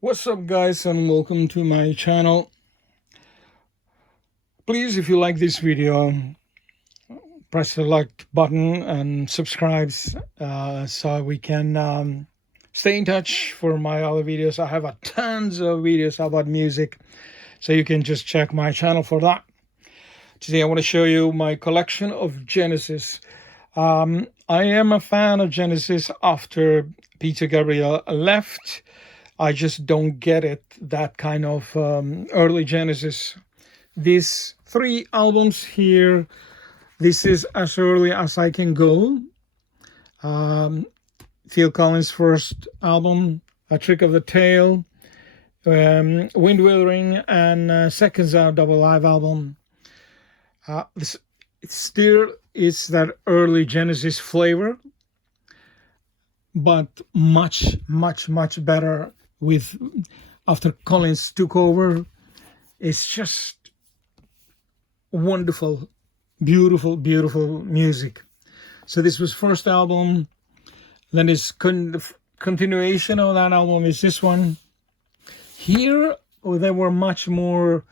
What's up, guys, and welcome to my channel. Please, if you like this video, press the like button and subscribe so we can stay in touch for my other videos. I have tons of videos about music, so you can just check my channel for that. Today I want to show you my collection of Genesis. I am a fan of Genesis after Peter Gabriel left. I just don't get it, that kind of early Genesis. These 3 albums here, this is as early as I can go. Phil Collins' first album, A Trick of the Tail, Wind Withering, and Seconds Out Double Live album. It still is that early Genesis flavor, but much better with after Collins took over. It's just wonderful, beautiful music. So this was first album. Then his continuation of that album is this one. Here they were much more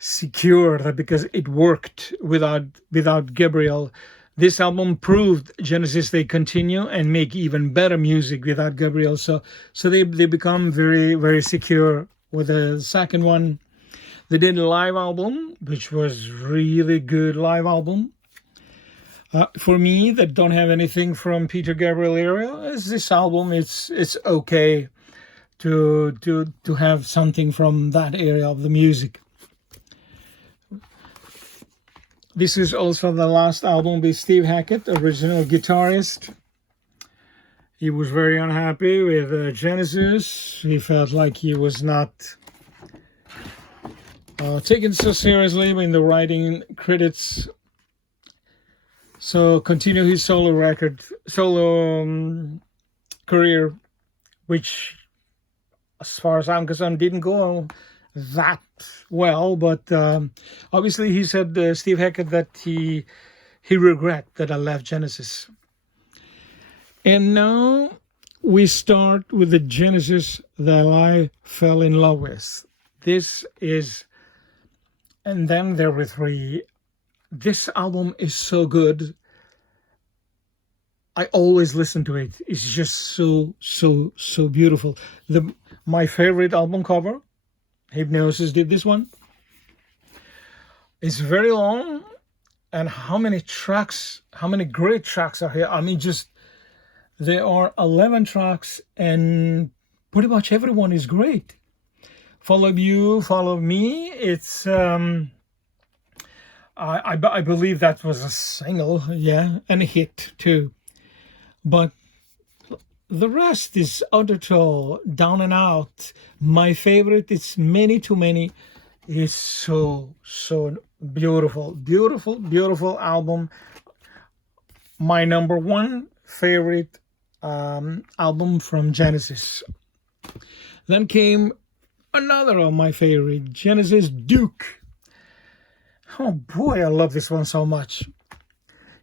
secure because it worked without Gabriel. This album proved Genesis they continue and make even better music without Gabriel. So they become very secure with the second one. They did a live album, which was really good live album. For me, that don't have anything from Peter Gabriel era, is this album. It's okay to have something from that area of the music. This is also the last album by Steve Hackett, original guitarist. He was very unhappy with Genesis. He felt like he was not taken so seriously in the writing credits. So continue his solo career, which, as far as I'm concerned, didn't go that well, but obviously he said, Steve Hackett, that he regret that I left Genesis. And now we start with the Genesis that I fell in love with. This is And Then There Were Three. This album is so good. I always listen to it. It's just so beautiful. My favorite album cover, Hipgnosis did this one. It's very long, and how many great tracks are here. I mean, there are 11 tracks, and pretty much everyone is great. Follow You, Follow Me. It's I believe that was a single, yeah, and a hit too. But the rest is Undertow, Down and Out. My favorite is Many Too Many. It's so beautiful album. My number 1 favorite album from Genesis. Then came another of my favorite, Genesis, Duke. Oh boy, I love this one so much.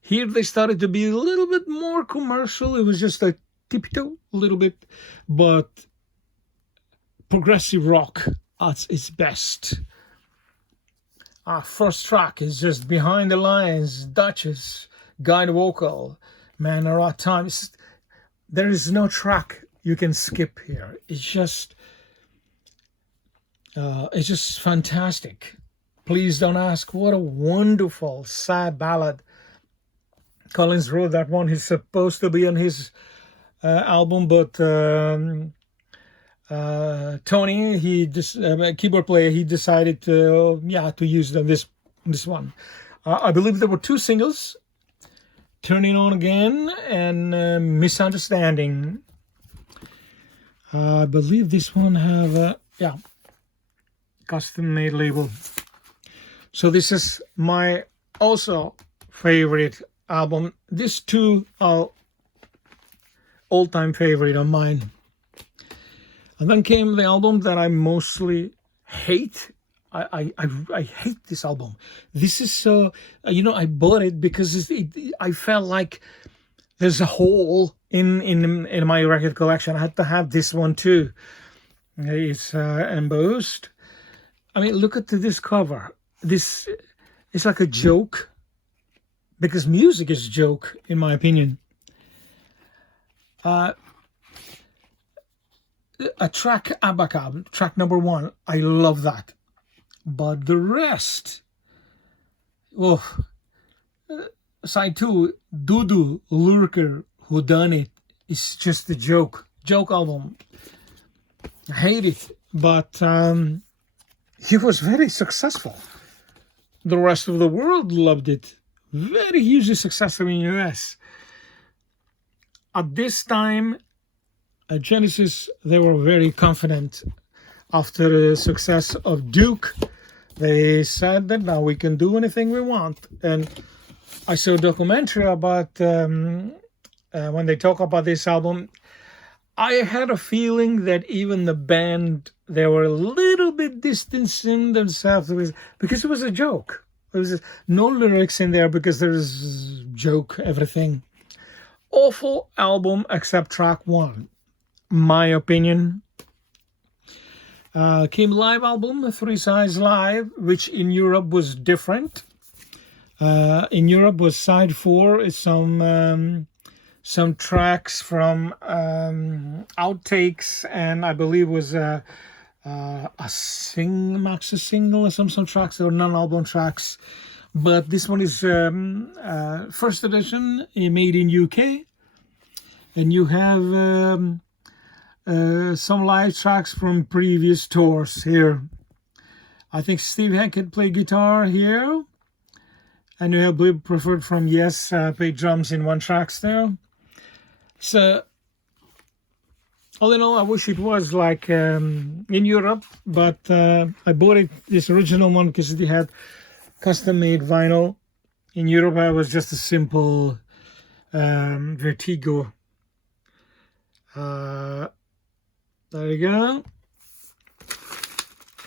Here they started to be a little bit more commercial. It was just a tiptoe, a little bit, but progressive rock at its best. Our first track is just Behind the Lines, Duchess, guide vocal. Man, there are times there is no track you can skip here. It's just fantastic. Please Don't Ask. What a wonderful, sad ballad. Collins wrote that one. He's supposed to be on his album, but Tony, keyboard player, he decided to use this one. I believe there were 2 singles, Turning On Again and Misunderstanding. I believe this one have custom made label. So this is my also favorite album. These 2 are all-time favorite of mine. And then came the album that I mostly hate. I hate this album. This is so, I bought it because I felt like there's a hole in my record collection. I had to have this one too. It's embossed. I mean, look at this cover. This it's like a joke, because music is a joke, in my opinion. A track Abacab, track number 1. I love that. But the rest, oh, side 2, Dudu, Lurker, Whodunit, it's just a joke album. I hate it, but he was very successful. The rest of the world loved it. Very hugely successful in the US. At this time, Genesis, they were very confident. After the success of Duke, they said that now we can do anything we want. And I saw a documentary about when they talk about this album. I had a feeling that even the band, they were a little bit distancing themselves because it was a joke. There was no lyrics in there because there's joke everything. Awful album except track 1, my opinion. Came live album, 3 Sides Live, which in Europe was different. In Europe was side 4, is some tracks from outtakes, and I believe was a maxi single or some tracks or non-album tracks. But this one is first edition, made in UK, and you have some live tracks from previous tours here. I think Steve Hackett played guitar here, and you have Blib Preferred from Yes played drums in one tracks there. So all in all, I wish it was like in Europe, but I bought this original one because it had custom-made vinyl. In Europe, I was just a simple Vertigo. There you go.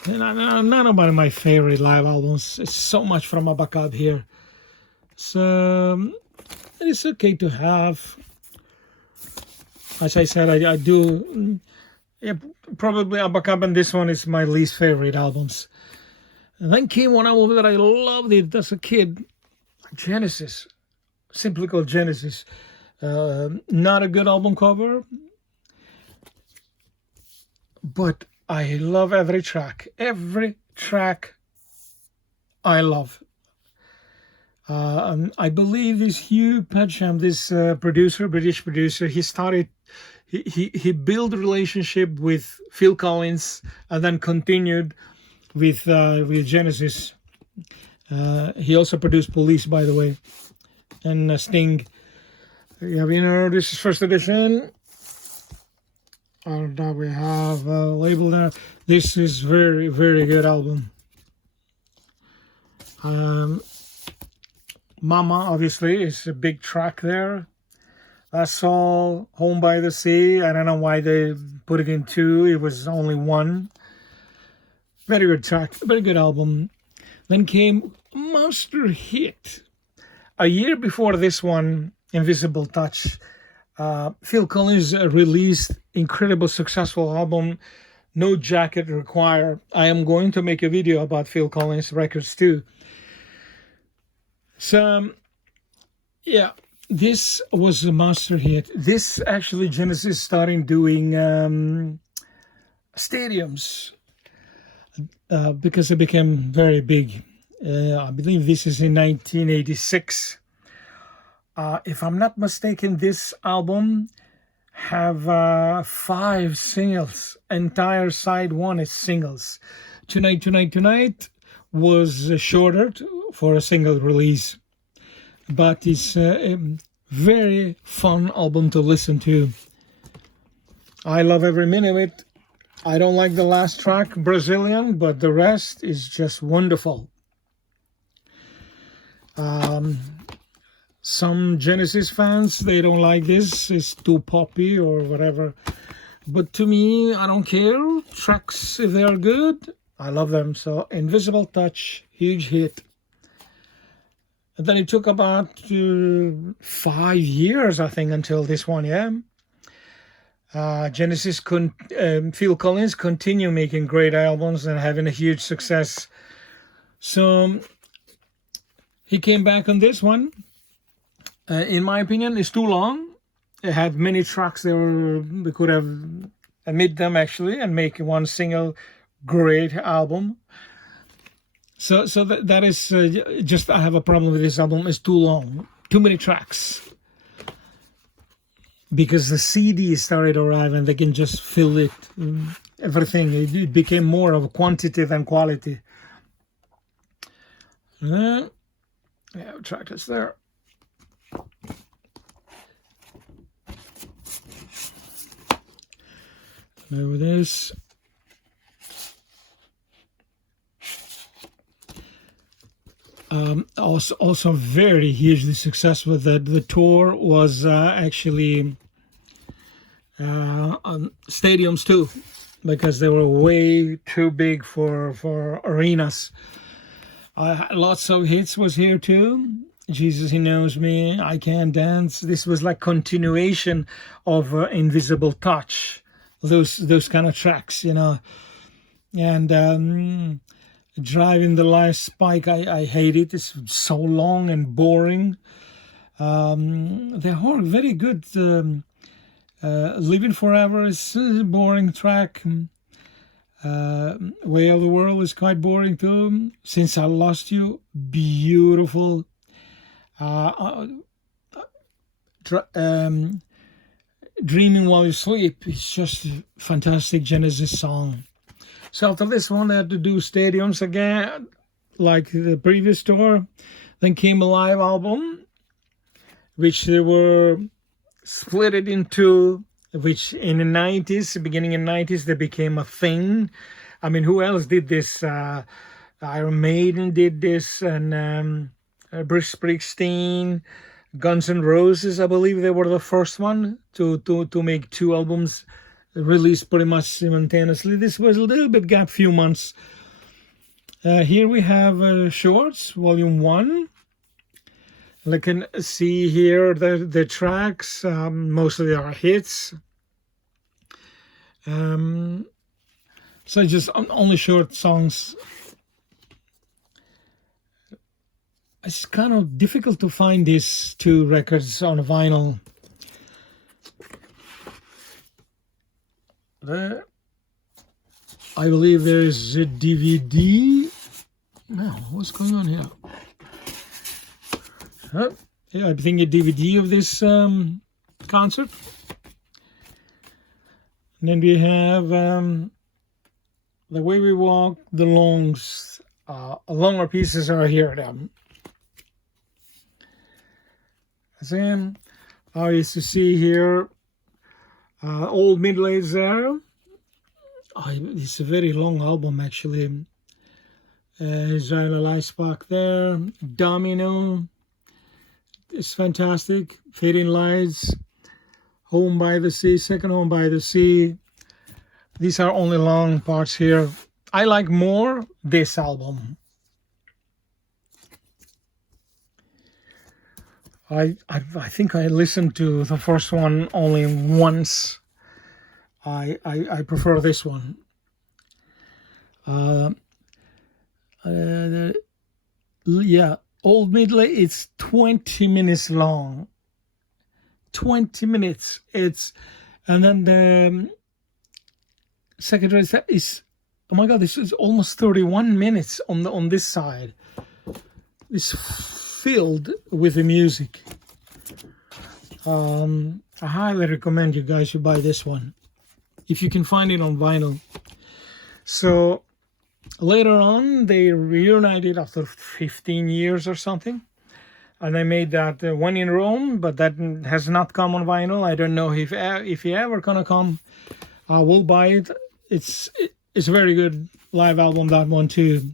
And not about my favorite live albums. It's so much from Abacab here. So it's okay to have. As I said, I do. Yeah, probably Abacab, and this one is my least favorite albums. And then came one album that I loved it as a kid, Genesis, simply called Genesis. Not a good album cover, but I love every track. Every track I love. I believe this Hugh Padgham, this British producer, he built a relationship with Phil Collins and then continued with Genesis. He also produced Police, by the way, and Sting. This is first edition. And now we have a label there. This is very, very good album. Mama, obviously, is a big track there. That's all. Home by the Sea. I don't know why they put it in 2. It was only 1. Very good track. Very good album. Then came monster hit. A year before this one, Invisible Touch, Phil Collins released incredible successful album, No Jacket Required. I am going to make a video about Phil Collins records too. So, yeah, this was a monster hit. This actually Genesis started doing stadiums because it became very big. I believe this is in 1986. If I'm not mistaken, this album have 5 singles. Entire side 1 is singles. Tonight, Tonight, Tonight was shorter for a single release, but it's a very fun album to listen to. I love every minute of it. I don't like the last track, Brazilian, but the rest is just wonderful. Some Genesis fans, they don't like this. It's too poppy or whatever. But to me, I don't care. Tracks, if they are good, I love them. So Invisible Touch, huge hit. And then it took about 5 years, I think, until this one, yeah. Genesis, Phil Collins continue making great albums and having a huge success. So he came back on this one. In my opinion, it's too long. It had many tracks. We could have omit them actually and make one single great album. So that is just, I have a problem with this album. It's too long, too many tracks. Because the CD started to arrive and they can just fill it, everything. It became more of quantity than quality. Yeah, track is there. There it is. Also very hugely successful. The tour was actually on stadiums too, because they were way too big for arenas. Lots of hits was here too. Jesus, He Knows Me, I Can't Dance. This was like continuation of Invisible Touch. Those kind of tracks, you know. And Driving the Last Spike, I hate it. It's so long and boring. They are very good. Living Forever is a boring track. Way of the World is quite boring too. Since I Lost You, beautiful. Dreaming While You Sleep is just a fantastic Genesis song. So after this one, they had to do stadiums again, like the previous tour. Then came a live album, which they were split it into, which in the 90s, beginning in the 90s, they became a thing. I mean, who else did this? Iron Maiden did this, and Bruce Springsteen, Guns N' Roses, I believe they were the first one to make two albums released pretty much simultaneously. This was a little bit gap, few months. Here we have Shorts, Volume 1. You can see here the tracks, mostly are hits. So just only short songs. It's kind of difficult to find these two records on vinyl. There, I believe there is a DVD. No, what's going on here? Yeah, I think a DVD of this concert. And then we have The Way We Walk, the longer pieces are here. Then I used to see here Old Middle Age there. It's a very long album actually. Israel Eisbach there. Domino. It's fantastic. Fading Lights. Home by the Sea. Second Home by the Sea. These are only long parts here. I like more this album. I think I listened to the first one only once. I prefer this one. Yeah, Old Middle Age, it's 20 minutes long. 20 minutes. And then the secondary is, oh my God, this is almost 31 minutes on this side. It's filled with the music. I highly recommend you guys should buy this one if you can find it on vinyl. So later on they reunited after 15 years or something, and they made that one in Rome, but that has not come on vinyl. I don't know if he ever gonna come. I will buy it. It's a very good live album, that one too.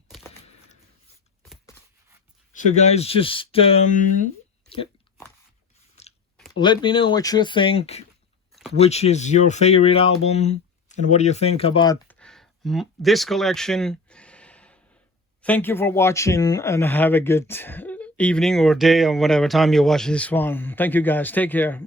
So guys, just let me know what you think, which is your favorite album, and what do you think about this collection. Thank you for watching, and have a good evening or day or whatever time you watch this one. Thank you guys. Take care.